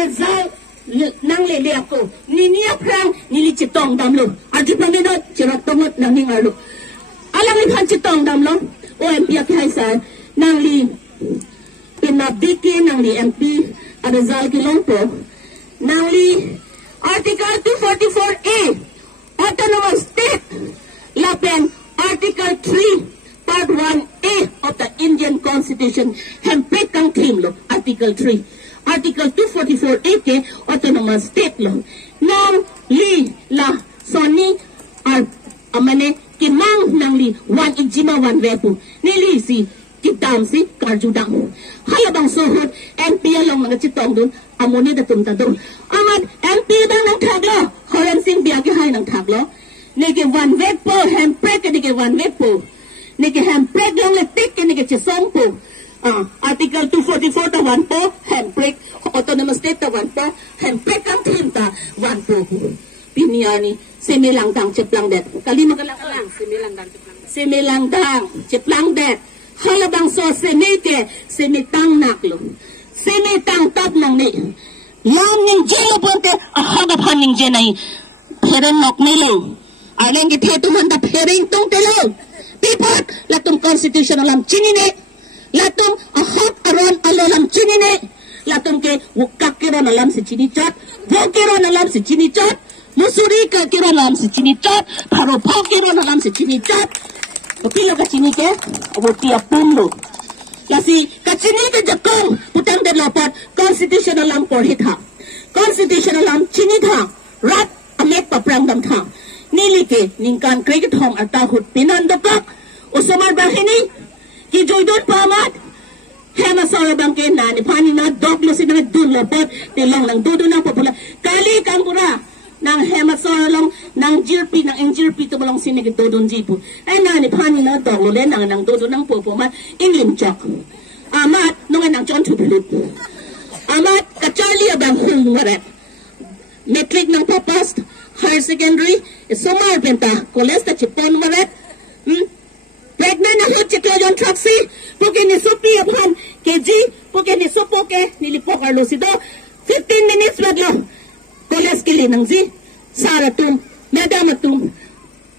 result nang lele ako niya prang nili chitong damlo arti paminot chirat tomot nang ningarlo alang ni phan chitong damlo o MP kai sa nang li pinabiki nang li MP a result kilompo nang li article 244A autonomous state lapen article 3 part 1A of the Indian Constitution hempek kang theme lo article 3 Article 244A ke autonomous state law. Nang li la soni ar amane kimang nang li one ijima one vepu nili si kitam si karjudang. Halabang sohot MP along mga chitong dun amoni da tumtadong. Amad MP bang nang thaglo horan sing biagi hai nang thaglo. Nige one vepu hemprek nige one vepu. Nige hemprek long le tik nige chisong po. Article 244 ta 1 po handbrake autonomous state ta 1 po handbrake ang team ta 1 po piniani semilang dang ceplang det kalima kalang semilang dang ceplang det halabang so semite semitang naklo semitang tap nang ni lam ning jelo ponte ahagap haning jenai peren nok nilo areng githe tuman da pering tong telo pipot latum constitutional lam chinine latum ahot aron alolam chinine latum ke wukak kira nalam si chini chat bokira nalam si chini chat musuri ka kira nalam si chini chat paro pokira nalam si chini chat pilo ka chini ke abotia pundo lasi ka chini ke jakong putang de lapat constitutional lam por hitha constitutional lam chini tha rat amek paprang dam tha nili ke ningkan cricket hong arta hut pinandokak usomar bahini ki joydon pamat hema sora bangke na ni pani na doglo sina dun lopot tilong lang dudu na popula kali kang pura nang hema sora long nang jirpi nang enjirpi to bolong sini ki dodon jipu ay na ni pani na doglo le nang dudu nang popomat inglim chok amat nong nang chon tupulut amat kachali abang hung waret metric nang popast higher secondary somar benta college ta chipon waret pregnant na hot chito yon taxi poke ni supi upon kg poke ni supoke nilipo Carlos ito 15 minutes ladlo koles kili nang zi sara tum madam tum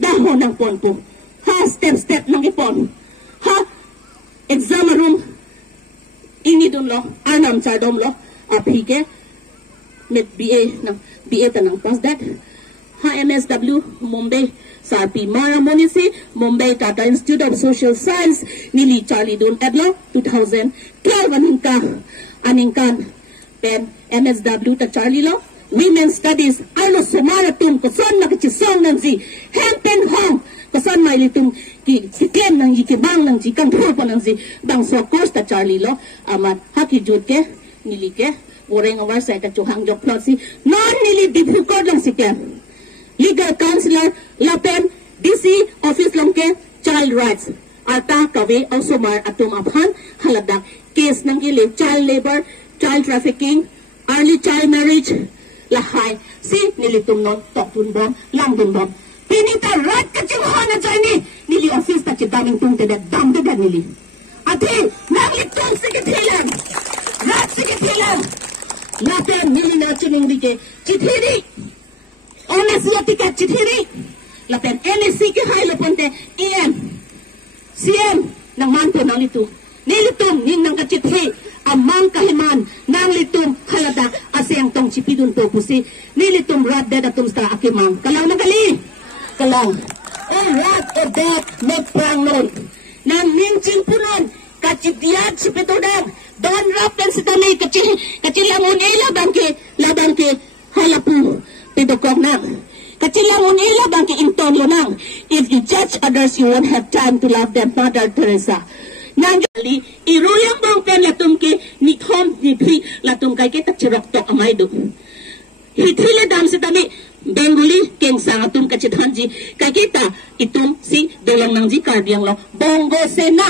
dahon ng ponpo ha step nang ipon ha exam room ini dun lo anam chadom lo apike met BA tanang pas that ha MSW Mumbai Sarpi Maramonisi, Mumbai Tata Institute of Social Science, Nili Charlie Dun Edlo, 2012 aningkan pen MSW ta Charlie Lo, Women's Studies, Arlo Sumaratum, Koson Makichisong Nanzi, Hempen Hong, Koson Mailitum, Kikem Nang Yikibang Nang Jikang Purpo Nanzi, Bang So Course ta Charlie Lo, Amat Haki Jutke, Nili ke, Wareng Awarsay ta Chuhang Jok Plotsi, Non Nili Dipukod Lang Sikem. Legal Counselor Lapen DC Office Longke Child Rights Arta Kawe Ausomar Atum Abhan Haladak Case Nang Ili Child Labor Child Trafficking Early Child Marriage Lahay Si Nilitum Non Toktun Bom Langdun Bom Pinita Rat Kaching Hana Jani Nili Office Tachi Daming Tung Tedet Dam Tedet Nili Ati Nanglitung Sikitilan Rat Sikitilan Lapen Nili Nachining Rike Chithiri NSC tiket chithiri lapen NSC ke hai laponte CM nang manto nang litum nilitum ning nang kachithi amang kahiman nang litum halada aseng tong chipidun to pusi nilitum rat dada tum sta akimang kalang nagali kalang rat o dat not prang non nang ning chimpunan kachitiat chipitodang don rapen sitami kachilangon labangke halapu Pidokok nang. Kachilangon ila bangki inton lo nang. If you judge others, you won't have time to love them, Mother Teresa. Nang gali, iruyang bang pen latum ki ni thom ni pri latum kay kita chirok tok amay do. Hitila dam sa tami Bengali keng sangatum kachithanji kay kita itum si dolang nang ji kardiang lo. Bongo sena.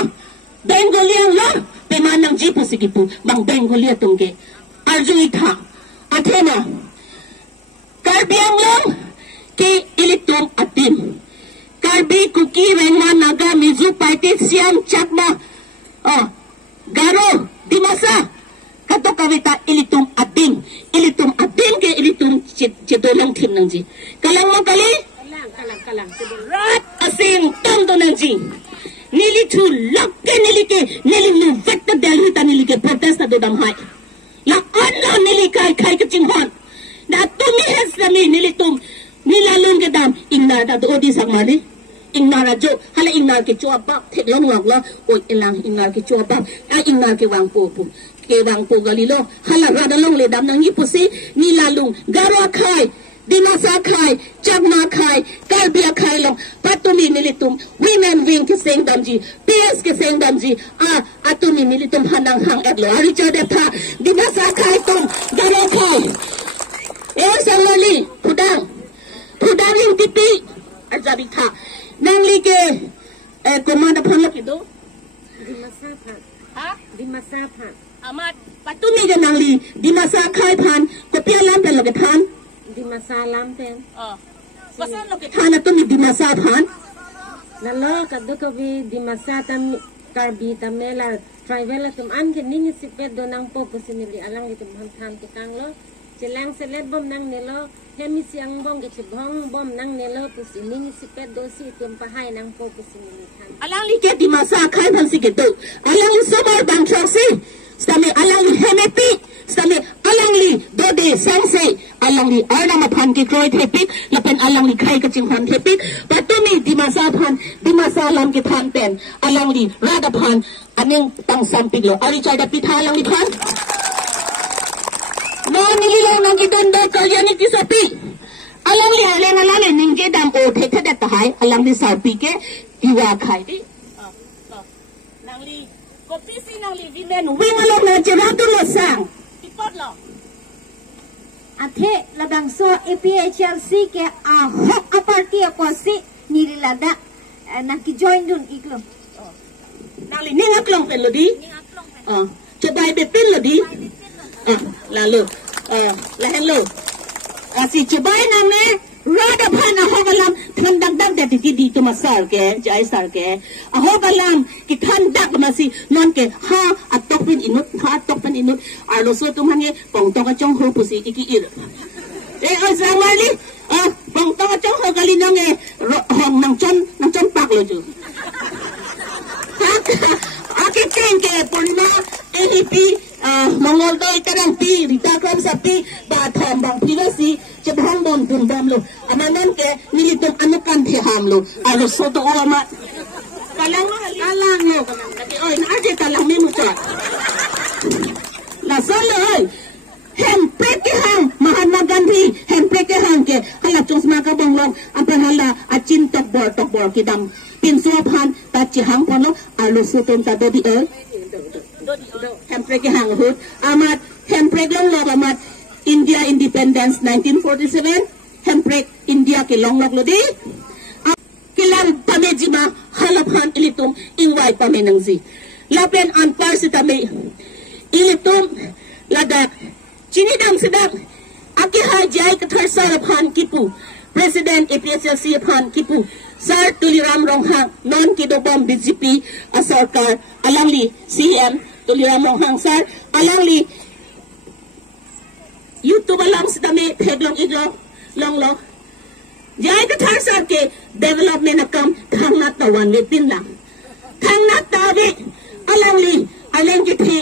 Bengali ang lo. Pemanang ji po sikipu. Bang Bengali atum ke. Arjuita. Athena. Karbiang long ki ilitum atim. Karbi kuki Rengma Naga Mizu Paitit Siam Chakma Garo Dimasa Kato kawita ilitum atim. cedolong tim nang ji kalang mo kali kalang rat asing tom to nang ji nili tu lakke nili nu vet ta delhi ta nili ke protest ta do dam hai la anna nili kai ke jinghon da tumi hes nami nili tum nilalun ke dam ingna ta do odi sak mani ingna ra jo hala ingna ke chua ba the long ngak la oi elang ingna ke chua ba a ingna ke wang po ke wang po galilo hala ra da long le dam nang yi pusi nilalung garo khai Dimasa khai, Jagna khai, Kalbia khai long, Patumi militum, women wing ke sing damji, PS ke sing damji, atumi militum hanang hang etlo, aricha depta, Dimasa khai tum, Garo khai, salali, Pudang ling tipi, Azabita, Nangli ke, komanda panlok itu, Dimasa pan, amat, Patumi ke nangli, Dimasa khai pan, Kopia lampen lo ke pan, di masa lampen. Pasal lo kita na tu di masa pan. Nalo kado kabi di masa tam karbi tamela travel tum an ke nini sipet do nang po pusinili alang itu hantan tikang lo. Jelang selet bom nang nelo hemi siang bom ke cibong bom nang nelo pusinini sipet do si tum pahai nang po pusinili kan. Alang li ke di masa kai pan si kedo. Alang li sobar bang trosi. Stami alang li hemepi. Stami alang li dode sanse. Alang li arna mapan ki kroy tepik. Lapen alang li kai kecinghan tepik. Patumi di masa pan. Di masa lam ki pan pen. Alang li rada pan. Aning tang sampik lo. Ari chay da pitha alang li pan. No nililaw nang kidondo kalya ni tisapi. Alang li alang alale ningke dam o thekha dat tahay. Alang li sapi ke iwa khai di. Nang li kopi si nang li women wing along na jerato lo sang. Ipot lo. Ate labang so APHLC ke hok aparti ako si nililada nakijoin dun iklo. Nang li ningak long pen lo di. Coba bepin lo di. Lalu lahen lo. Si coba nang ne rada pan ahogalam thandak dak de di to masar ke jai sar ke ahogalam ki thandak masi non ke ha atopin inut arlo so tum hange pong to ka chong ho pusi iki ir samali pong to ka chong ho gali nang hong nang chon pak lo ju aki tengke polina ADP Mongol doi terang pi rita kram sapi ba thom bang pilasi jebhang don bun dam lo amanan ke nilitum anukan the ham lo alo so to ama kalang lo tapi oi na aje kalang mi mucha la solo oi hem preke ham Mahatma Gandhi hem preke ham ke hala chung sma ka bong long apa hala achin tok bor kidam pin so phan ta chi hang pon lo alo so tom ta do di oi Hemprek hang hut amat hemprek long log amat India independence 1947 hemprek India ke long log lo di kilam pamejima halaphan ilitum ingwai pamenangzi lapen anpar sitame ilitum ladak chinidam sedang aki hajai kathar saraphan kipu president APHLC phan kipu sar tuliram ronghang non kidobam BJP asarkar alangli CM tuliram ronghang sar alangli YouTube alang sidame pheglong iglo long lo jai kathar sar ke development akam thangnat tawan le pinlang thangnat tawi alangli alangki phe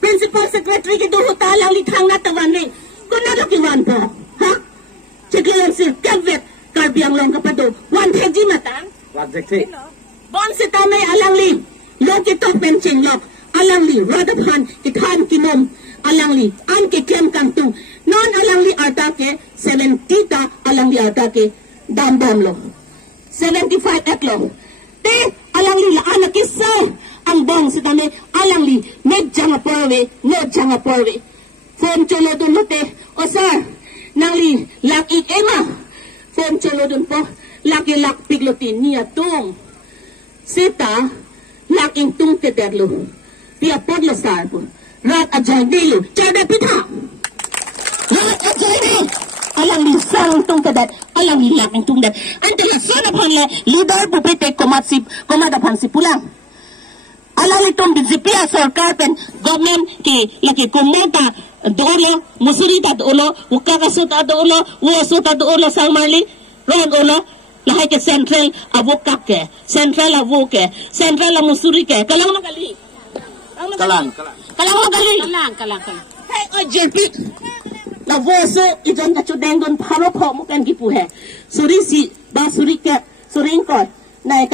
principal secretary ke duhuta alangli thangnat tawan le kunalo ki wan po ha cheklan sir kavet karbiang long kapado wan theji matang bon sitame alangli loki top penching lok alangli radaphan kithan kinom alangli an ke kem kantung non alangli arta ke 70 ta alangli arta ke dam lo 75 eklo te alangli la anakisa ang bong sitame alangli med janga porwe phone cholo dun lote o sir nangli lak ik ema phone cholo dun po lak piglotin niya tung sita lak ing tung te derlo pia podlo sar po rat ajay dilo chada pitha rat ajay dilo alang li sang tung kadat alang li lak ing tung dat antala sana phan le leader pupete komada phan si pulang Alang itong BJP sarkar pen government ki laki kumota dolo musuri ta dolo uka kasuta dolo wosuta dolo salmarli ron dolo lahai ke central avukak ke central avuke central musuri ke kalang magali kalang hey o JP la voso ijon ka chudeng don pharo pho mo kan ki pu he suri si ba suri ke surin ko nai